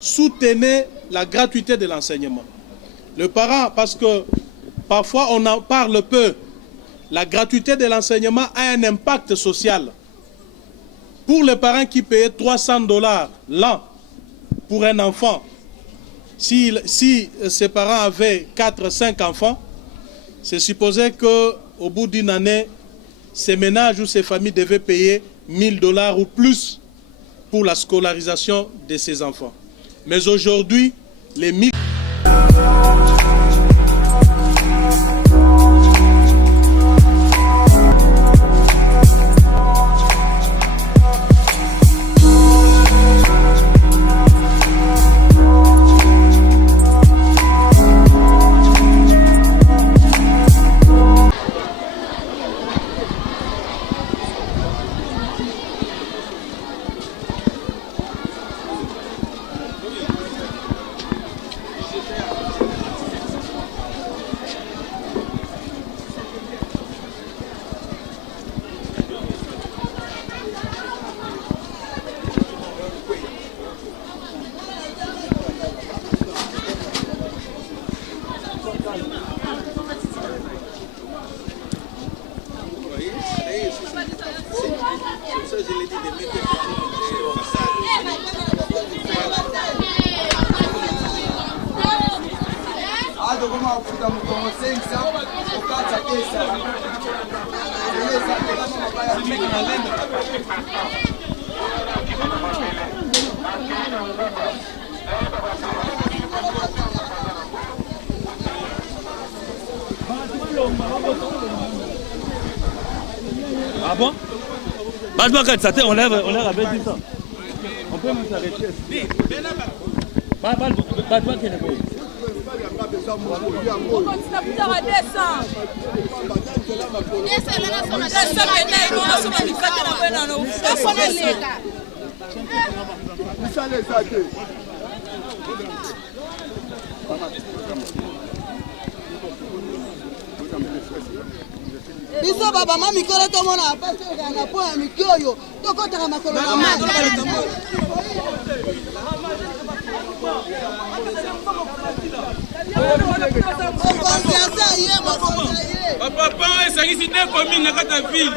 Soutenez la gratuité de l'enseignement. Le parent, parce que parfois on en parle peu, la gratuité de l'enseignement a un impact social. Pour les parents qui payaient $300 l'an pour un enfant, si ses parents avaient 4-5 enfants, c'est supposé qu'au bout d'une année, ces ménages ou ces familles devaient payer $1000 ou plus pour la scolarisation de ces enfants. Mais aujourd'hui, les 1000... Ah bon? On leur avait dit ça. On peut nous arrêter. Biso baba mami kolo to mona apasi na po ya mikioyo to kota makolo na mama. Papa, ça ici n'est commune na kata ville.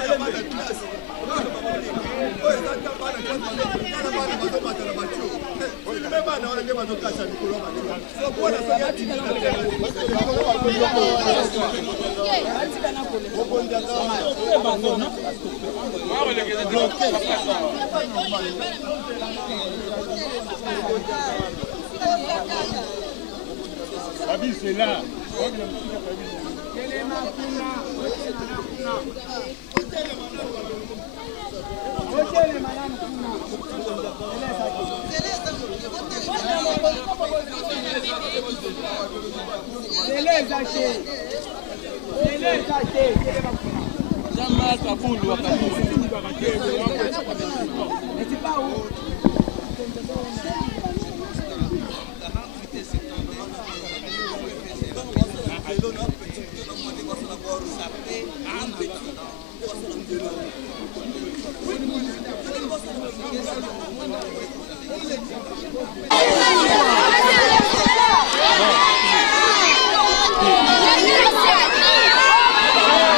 C'est là.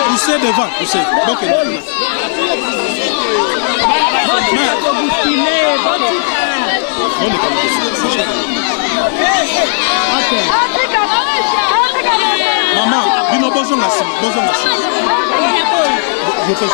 Poussez devant, poussez. Maman, bino bozo ngasi. Je fais ça.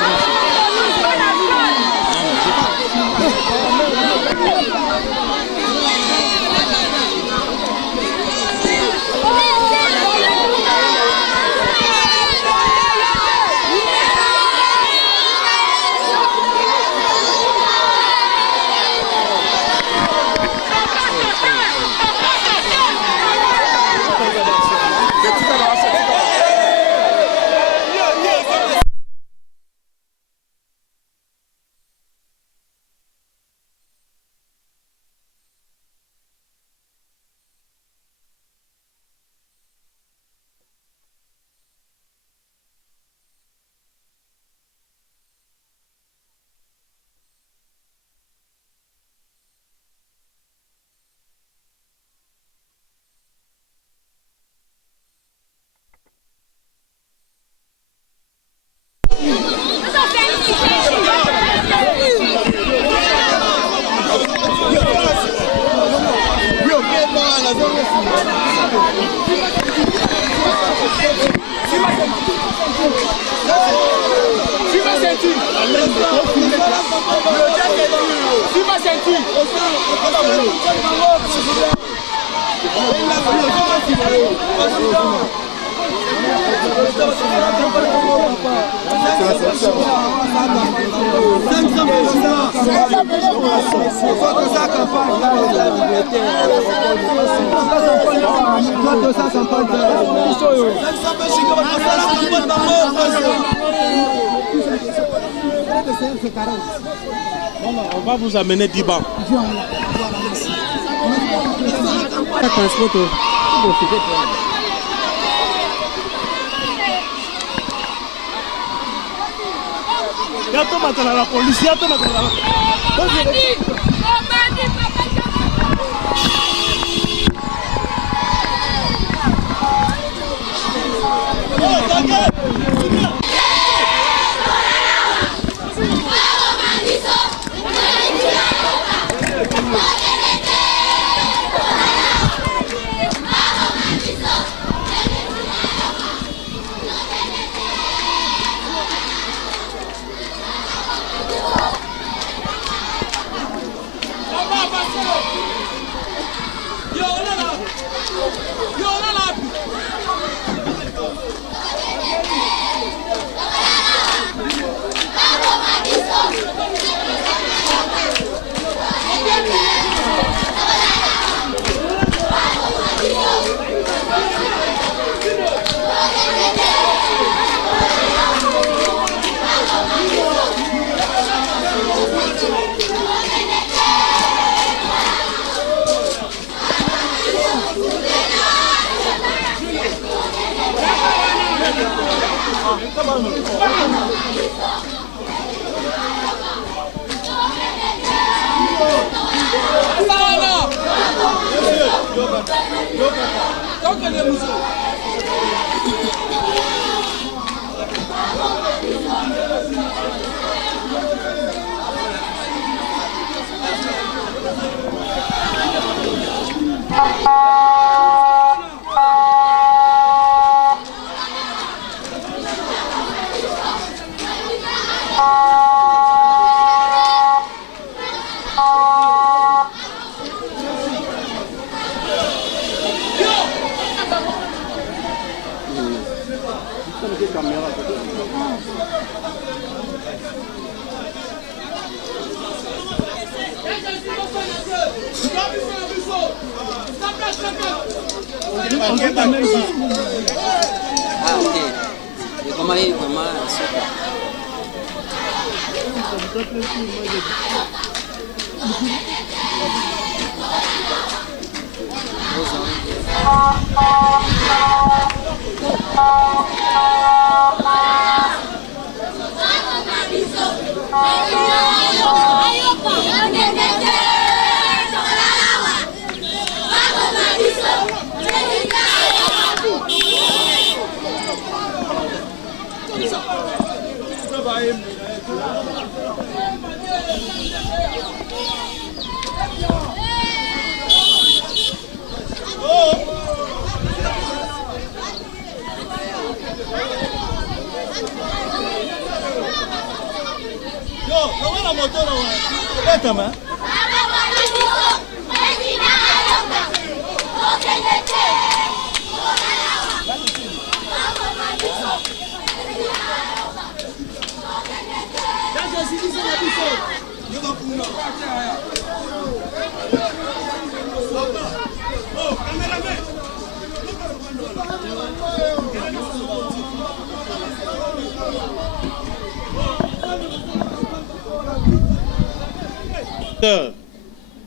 On va vous amener 10 bancs. La police,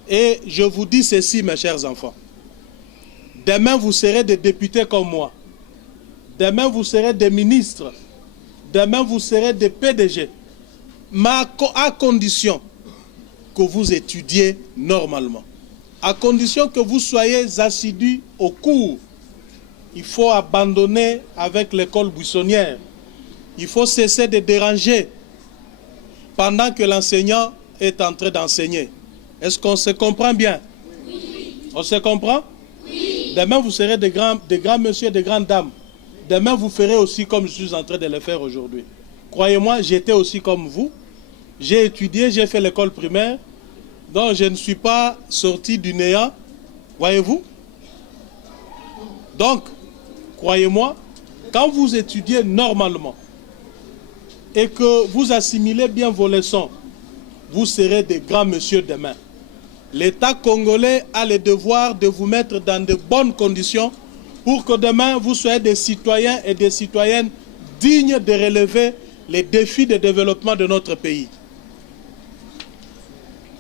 Et je vous dis ceci, mes chers enfants. Demain, vous serez des députés comme moi. Demain, vous serez des ministres. Demain, vous serez des PDG. Mais à condition que vous étudiez normalement. À condition que vous soyez assidus aux cours. Il faut abandonner avec l'école buissonnière. Il faut cesser de déranger pendant que l'enseignant est en train d'enseigner. Est-ce qu'on se comprend bien? Oui. On se comprend? Oui. Demain, vous serez des grands messieurs, des grandes dames. Demain, vous ferez aussi comme je suis en train de le faire aujourd'hui. Croyez-moi, j'étais aussi comme vous. J'ai étudié, j'ai fait l'école primaire. Donc, je ne suis pas sorti du néant. Voyez-vous? Donc, croyez-moi, quand vous étudiez normalement et que vous assimilez bien vos leçons, vous serez des grands messieurs demain. L'État congolais a le devoir de vous mettre dans de bonnes conditions pour que demain, vous soyez des citoyens et des citoyennes dignes de relever les défis de développement de notre pays.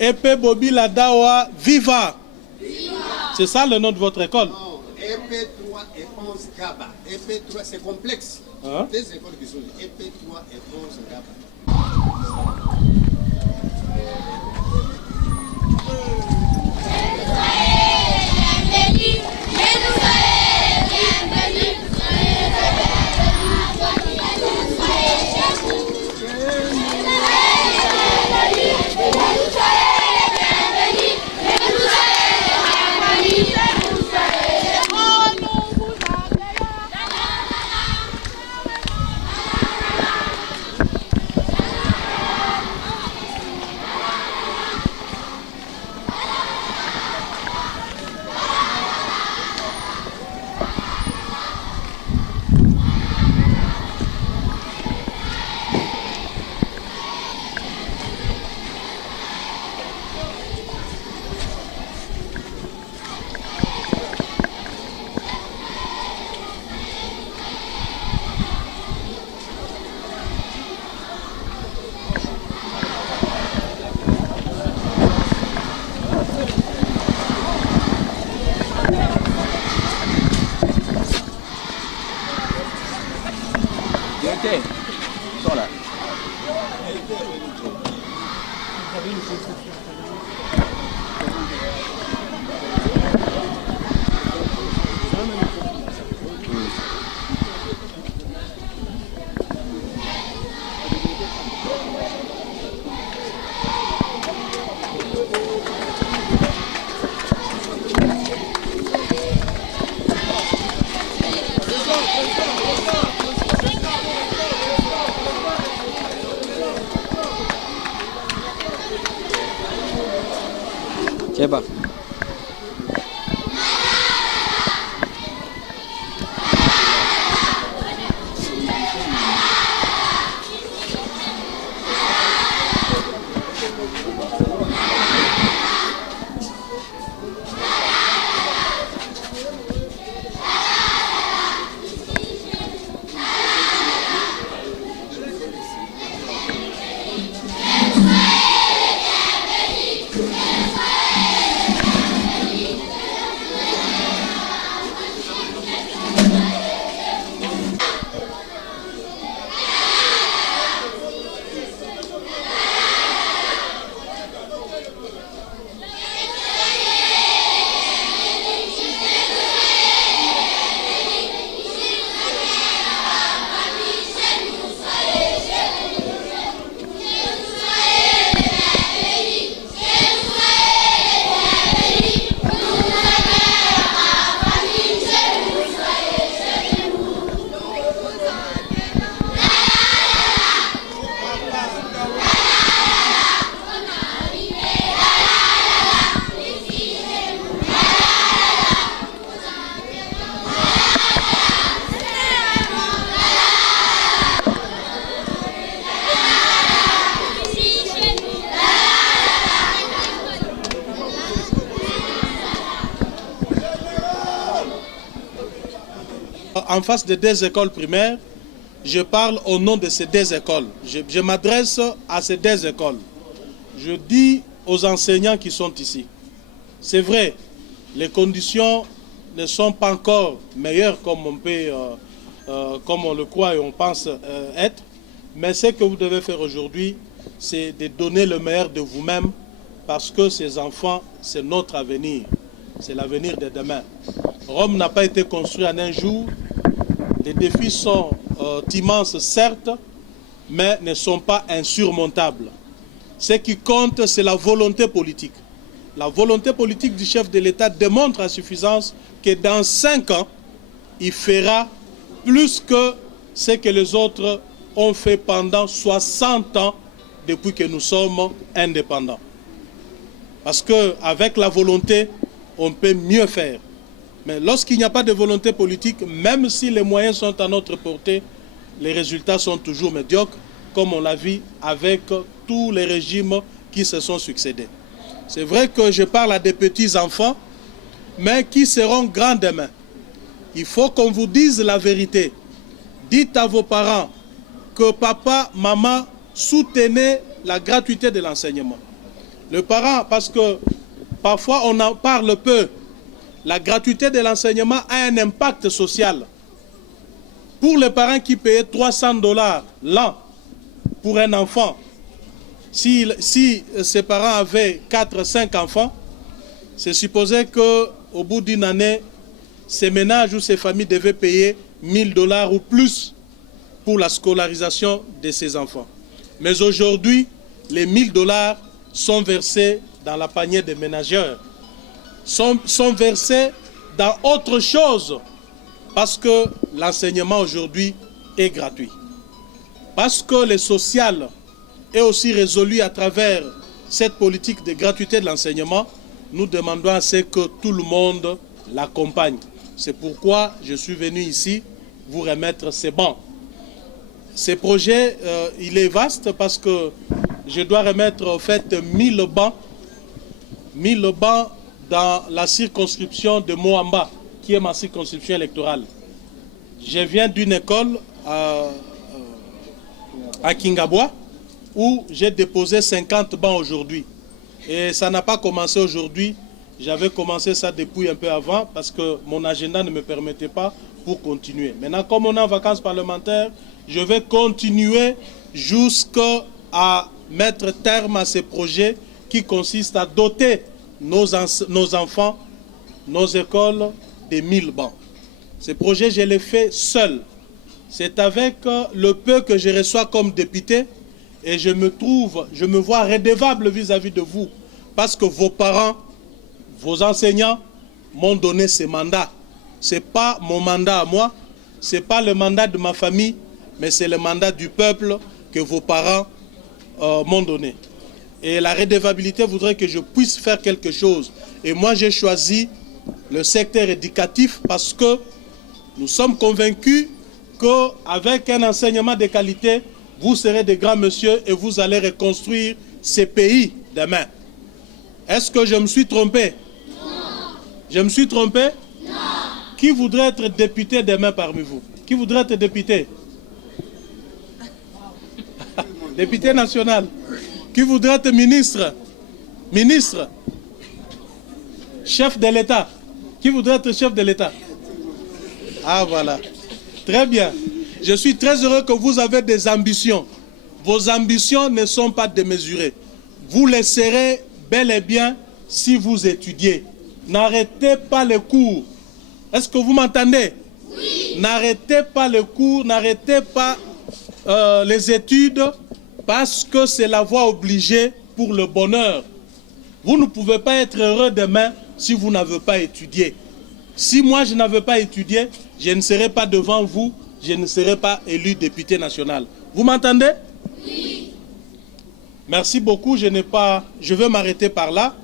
Epé Bobi Ladawa, viva! C'est ça le nom de votre école? Non, EP3 et 11 Gaba. EP3, c'est complexe. Hein? Des écoles qui sont EP3 et 11 Gaba. Keba. En face de deux écoles primaires, je parle au nom de ces deux écoles. Je m'adresse à ces deux écoles. Je dis aux enseignants qui sont ici, c'est vrai, les conditions ne sont pas encore meilleures comme on peut, comme on le croit et on pense être, mais ce que vous devez faire aujourd'hui, c'est de donner le meilleur de vous-même parce que ces enfants, c'est notre avenir, c'est l'avenir de demain. Rome n'a pas été construit en un jour. Les défis sont immenses, certes, mais ne sont pas insurmontables. Ce qui compte, c'est la volonté politique. la volonté politique du chef de l'État démontre à suffisance que dans 5 ans, il fera plus que ce que les autres ont fait pendant 60 ans depuis que nous sommes indépendants. Parce qu'avec la volonté, on peut mieux faire. Mais lorsqu'il n'y a pas de volonté politique, même si les moyens sont à notre portée, les résultats sont toujours médiocres, comme on l'a vu avec tous les régimes qui se sont succédés. C'est vrai que je parle à des petits-enfants, mais qui seront grands demain. Il faut qu'on vous dise la vérité. Dites à vos parents que papa, maman, soutenez la gratuité de l'enseignement. Le parent, parce que parfois on en parle peu, la gratuité de l'enseignement a un impact social. Pour les parents qui payaient $300 l'an pour un enfant, si ses parents avaient 4-5 enfants, c'est supposé qu'au bout d'une année, ces ménages ou ces familles devaient payer $1000 ou plus pour la scolarisation de ces enfants. Mais aujourd'hui, les $1000 sont versés dans la panier des ménageurs, sont versés dans autre chose, parce que l'enseignement aujourd'hui est gratuit. Parce que le social est aussi résolu à travers cette politique de gratuité de l'enseignement, nous demandons à ce que tout le monde l'accompagne. C'est pourquoi je suis venu ici vous remettre ces bancs. Ce projet, il est vaste parce que je dois remettre en fait 1000 bancs dans la circonscription de Moamba, qui est ma circonscription électorale. Je viens d'une école à Kingabwa où j'ai déposé 50 bancs aujourd'hui. Et ça n'a pas commencé aujourd'hui. J'avais commencé ça depuis un peu avant parce que mon agenda ne me permettait pas pour continuer. Maintenant, comme on est en vacances parlementaires, je vais continuer jusqu'à mettre terme à ces projets qui consistent à doter nos enfants, nos écoles de 1000 bancs. Ces projets, je les fais seul. C'est avec le peu que je reçois comme député et je me vois redevable vis-à-vis de vous parce que vos parents, vos enseignants m'ont donné ces mandats. Ce n'est pas mon mandat à moi, ce n'est pas le mandat de ma famille, mais c'est le mandat du peuple que vos parents m'ont donné. Et la redevabilité voudrait que je puisse faire quelque chose. Et moi, j'ai choisi le secteur éducatif parce que nous sommes convaincus qu'avec un enseignement de qualité, vous serez des grands messieurs et vous allez reconstruire ces pays demain. Est-ce que je me suis trompé? Non. Je me suis trompé? Non. Qui voudrait être député demain parmi vous? Qui voudrait être député? Député national. Qui voudrait être ministre? Ministre. Chef de l'État. Qui voudrait être chef de l'État? Ah voilà. Très bien. Je suis très heureux que vous avez des ambitions. Vos ambitions ne sont pas démesurées. Vous les serez bel et bien si vous étudiez. N'arrêtez pas les cours. Est-ce que vous m'entendez? Oui. N'arrêtez pas les cours, n'arrêtez pas les études parce que c'est la voie obligée pour le bonheur. Vous ne pouvez pas être heureux demain si vous n'avez pas étudié. Si moi je n'avais pas étudié, je ne serais pas devant vous, je ne serais pas élu député national. Vous m'entendez? Oui. Merci beaucoup, je vais m'arrêter par là.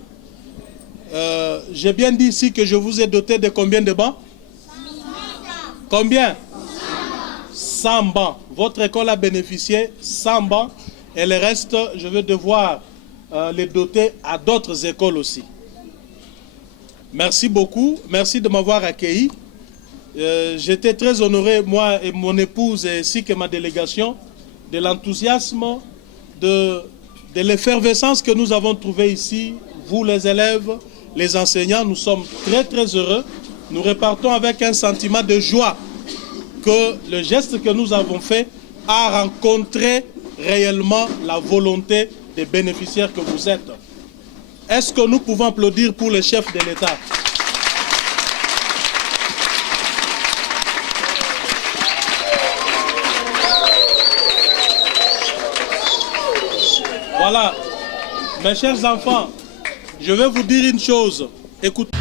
J'ai bien dit ici que je vous ai doté de combien de bancs? 100. Combien? 100 bancs. Votre école a bénéficié 100 bancs et le reste, je vais devoir les doter à d'autres écoles aussi. Merci beaucoup, merci de m'avoir accueilli. J'étais très honoré, moi et mon épouse ainsi que ma délégation, de l'enthousiasme, de l'effervescence que nous avons trouvée ici, vous les élèves, les enseignants, nous sommes très très heureux. Nous repartons avec un sentiment de joie que le geste que nous avons fait a rencontré réellement la volonté des bénéficiaires que vous êtes. Est-ce que nous pouvons applaudir pour le chef de l'État? Voilà, mes chers enfants, Je vais vous dire une chose. Écoutez.